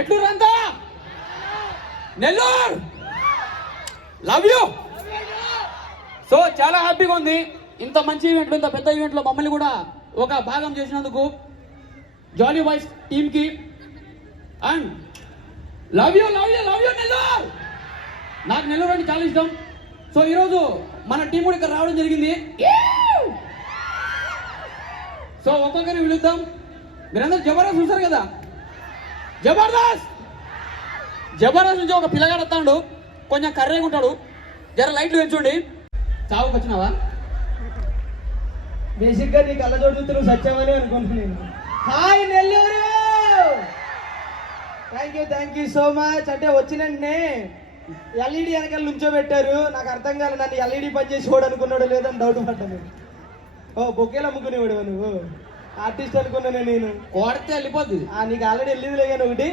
ఎట్లూరు అంతా Nellore? Love you so చాలా హ్యాపీగా ఉంది. ఇంత మంచి ఈవెంట్లో ఇంత పెద్ద ఈవెంట్లో మమ్మల్ని కూడా ఒక భాగం చేసినందుకు జాలీ బాయ్స్ టీమ్కి and love you love you love you Nellore నాకు నెల్లూరు అంటే చాలా ఇష్టం. సో ఈరోజు మన టీం కూడా ఇక్కడ రావడం జరిగింది. సో ఒక్కొక్కరిని పిలుద్దాం. మీరందరూ జబర్దస్త్ చూసారు కదా? జబర్దస్త్! జబర్దస్త్ నుంచి ఒక పిల్లగాడు వస్తాడు. కొంచెం కర్రేగా ఉంటాడు. జర లైట్లు పెంచుండి. చావుకు వచ్చినావా? బేసిక్గా నీ కళ్ళ చూస్తే నువ్వు సత్యమని అనుకుంటున్నాను. Hi Nellore! Thank you thank you so much అంటే వచ్చిన వెంటనే ఎల్ఈడి వెనకాల నుంచోబెట్టారు. నాకు అర్థం కాలే నన్ను ఎల్ఈడి పని చేసి వాడు అనుకున్నాడు లేదని డౌట్ పడ్డాను. ఓ బొకేలు అమ్ముకునేవాడు నువ్వు? ఆర్టిస్ట్ అనుకున్నాను నేను కోడితే వెళ్ళిపోద్ది. ఆ నీకు ఆల్రెడీ వెళ్ళిందిలే కానీ ఒకటి.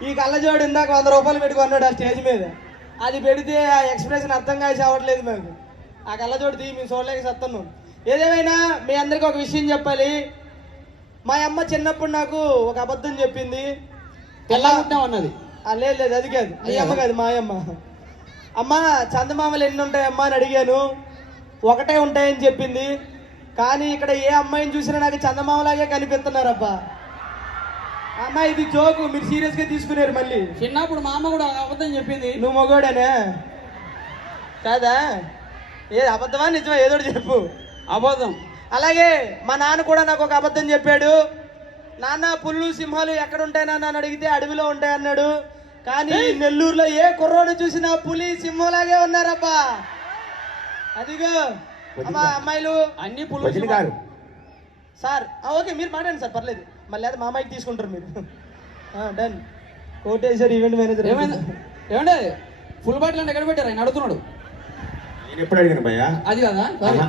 ఈ కళ్ళజోడు ఇందాక వంద రూపాయలు పెట్టుకున్నాడు ఆ స్టేజ్ మీద. అది పెడితే ఆ ఎక్స్ప్రెషన్ అర్థం కాసి అవ్వట్లేదు మాకు. ఆ కళ్ళజోడు తీ మేము చూడలేక సత్తున్నాం. ఏదేమైనా మీ అందరికీ ఒక విషయం చెప్పాలి. మా అమ్మ చిన్నప్పుడు నాకు ఒక అబద్ధం చెప్పింది. తెల్లగుంటాం అన్నది? లేదు లేదు అది కాదు. మీ అమ్మ కాదు మా అమ్మ. అమ్మ చందమామలు ఎన్ని ఉంటాయమ్మా అని అడిగాను. ఒకటే ఉంటాయని చెప్పింది. కానీ ఇక్కడ ఏ అమ్మాయిని చూసినా నాకు చందమామలాగే కనిపిస్తున్నారబ్బా. అమ్మ ఇది జోకు మీరు సీరియస్గా తీసుకున్నారు మళ్ళీ. చిన్నప్పుడు మా అమ్మ కూడా అబద్ధం చెప్పింది. నువ్వు మగోడేనా? కాదా? ఏ అబద్ధమా నిజమా? ఏదో చెప్పు. అబద్ధం. అలాగే మా నాన్న కూడా నాకు ఒక అబద్ధం చెప్పాడు. నాన్న పుల్లు సింహాలు ఎక్కడ ఉంటాయి నాన్న అని అడిగితే అడవిలో ఉంటాయి అన్నాడు. కానీ నెల్లూరులో ఏ కుర్రోడు చూసినా పులి సింహంలాగే ఉన్నారబ్బా. అదిగో. అమ్మా అమ్మాయిలు. అన్ని పులుసు సార్ ఆ, ఓకే మీరు మాట్లాడండి సార్ పర్లేదు. మళ్ళీ అది మా అమ్మాయికి తీసుకుంటారు మీరు. డన్. కోటేశ్వర్ ఈవెంట్ మేనేజర్ ఏమైంది? ఏమంటే ఫుల్ బాటిల్ అంటే ఎక్కడ పెట్టారు? ఆయన అడుగుతున్నాడు. నేను ఎప్పుడు అడిగాను భయ్యా? అది కదా? సారీ.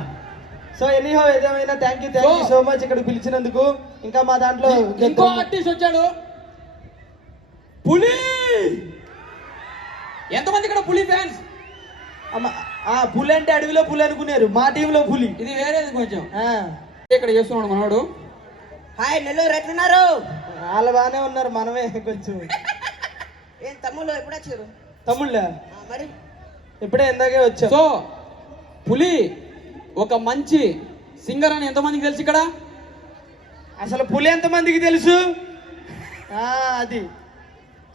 సో ఎనీహో ఏదేమైనా thank you thank you so much ఇక్కడ పిలిచినందుకు. ఇంకా మా దాంట్లో ఇంకో ఆర్టిస్ట్ వచ్చాడు. పులి! ఎంతమంది ఇక్కడ పులి ఫ్యాన్స్ పులి అంటే అడవిలో పులి అనుకున్నారు. మా టీంలో పులి. ఇది వేరేది కొంచెం. ఆ, ఇక్కడ చేస్తున్నాడు మనోడు. హాయ్ నెల్లూరు ఎట్లున్నారు? వాళ్ళు బాగానే ఉన్నారు మనమే కొంచెం. ఏం తమ్ముళ్ళు ఎప్పుడు వచ్చారు తమ్ముళ్ళ? ఆ, మరి? ఇప్పుడే ఇందాకే వచ్చాం. సో పులి ఒక మంచి సింగర్ అని ఎంతమందికి తెలుసు ఇక్కడ? అసలు పులి ఎంతమందికి తెలుసు? ఆ, అది.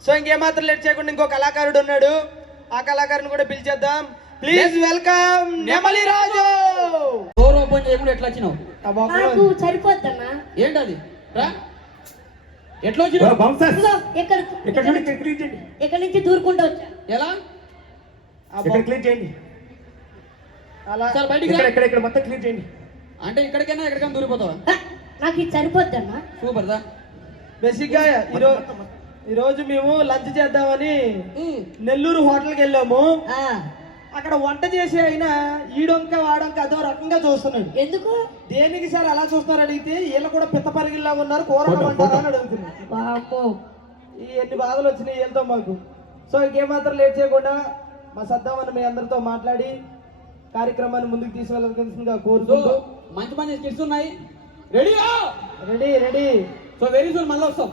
సో ఇంకేమాత్రం లేట్ చేయకుండా ఇంకో కళాకారుడు ఉన్నాడు. ఆ కళాకారుని కూడా పిలిచేద్దాం. ప్లీజ్ వెల్కమ్ నెమలి రాజు డోర్ ఓపెన్ చేయకుండా ఎట్లా వచ్చినావు? నాకు సరిపోద్దమ్మా. ఏంటది? రా. ఎట్లా వచ్చినావు. ఇదిగో, ఎక్కడ ఇక్కడ చూడండి, ఇక్కడ క్లీన్ చేయండి. ఎక్కడి నుంచి దూరుకుంటూ వచ్చా? ఎలా? ఇక్కడ క్లీన్ చేయండి. అలా. సార్ బయటికి ఇక్కడ రా. ఇక్కడ ఇక్కడ మొత్తం క్లీన్ చేయండి. అంటే ఇక్కడికైనా ఎక్కడికైనా దూరిపోతావా? హ, నాకు ఇది సూపర్ దా బేసిక్గా ఈరోజు ఈరోజు మేము లంచ్ చేద్దామని నెల్లూరు హోటల్కి వెళ్ళాము. ఆ, అక్కడ వంట చేసే ఆయన ఈడొంక వాడొంక అదో రకంగా చూస్తున్నాడు. ఎందుకు? దేనికి సార్ అలా చూస్తున్నారు అడిగితే వీళ్ళు కూడా పిత్త పరిగిల్లా ఉన్నారు కూర వంటారా అని అడుగుతున్నారు. ఎన్ని బాధలు వచ్చినాయి వీళ్ళతో మాకు. సో ఇంకేమాత్రం లేట్ చేయకుండా మా సద్దామని మీ అందరితో మాట్లాడి కార్యక్రమాన్ని ముందుకు తీసుకెళ్ళాల్సిందిగా సో కోరుకుంటూ. మంచి మంచి స్కిట్స్ ఉన్నాయి. Ready ready ready so very soon మళ్ళీ వస్తాం.